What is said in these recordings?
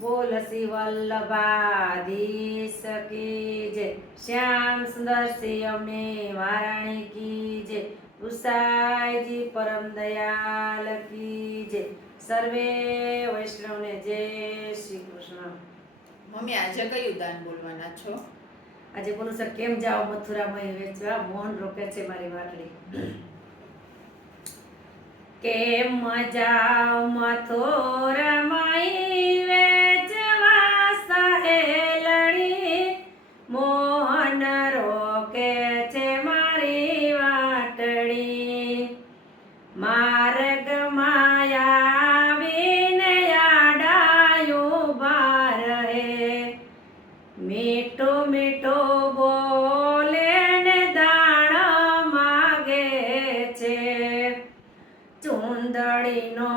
બોલ શ્રી વલ્લભાધીશ કી જય. શ્યામ સુંદર શ્રી અમને મહારાણી કી જય. ઉષાઈજી પરમ દયાલ કી જય. સર્વે વૈષ્ણવને જય શ્રી કૃષ્ણ. મમ્મી આજે કયું દાન બોલવાના છો? આજે બોલું સર કેમ જાઓ મથુરામાં વેચવા? મોહન રોકે છે મારી વાટલી કેમ જાઓ મથુરામય માર્ગ માયા વિનયાડાયો બારે મીઠું મીઠું બોલે ને દાણ માગે છે. ચૂંદડીનો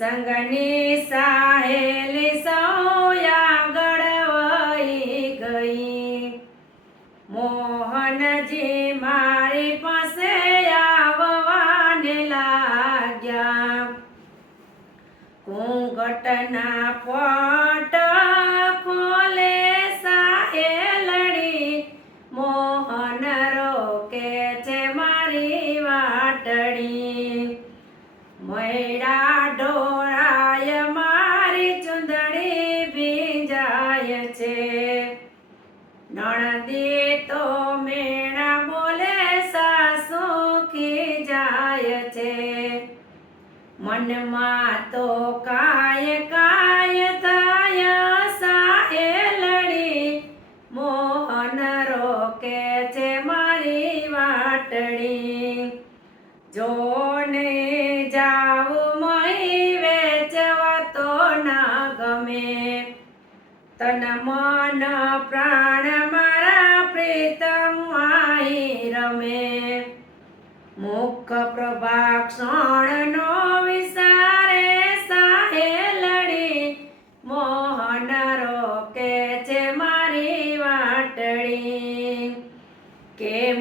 સંગની સાહેલી સૌ આગળ વહી ગઈ. મોહનજી મારી પાસે આવવાને લાગ્યા. ઘૂંઘટના પટ નણદી તો મેણા બોલે, સાસુ જાય છે? મનમાં તો કાય કાય થાય સાહેલડી મોહન રોકે છે મારી વાટડી. જોને જાવું મહી વેચવા તો ના ગમે, તન મન પ્રાણ આઈ રમે. મુખ પ્રભાક્ષણ નો વિસારે સાહેલડી મોહન રોકે છે મારી વાટડી. કેમ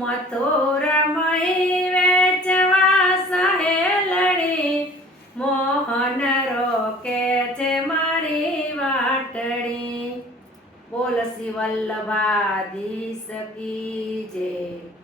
મથુર મહી વેચવા સહેલડી મોહન રોકે છે મારી બોલ શિવલ્લભા વલ્લભાધીશ કી જય.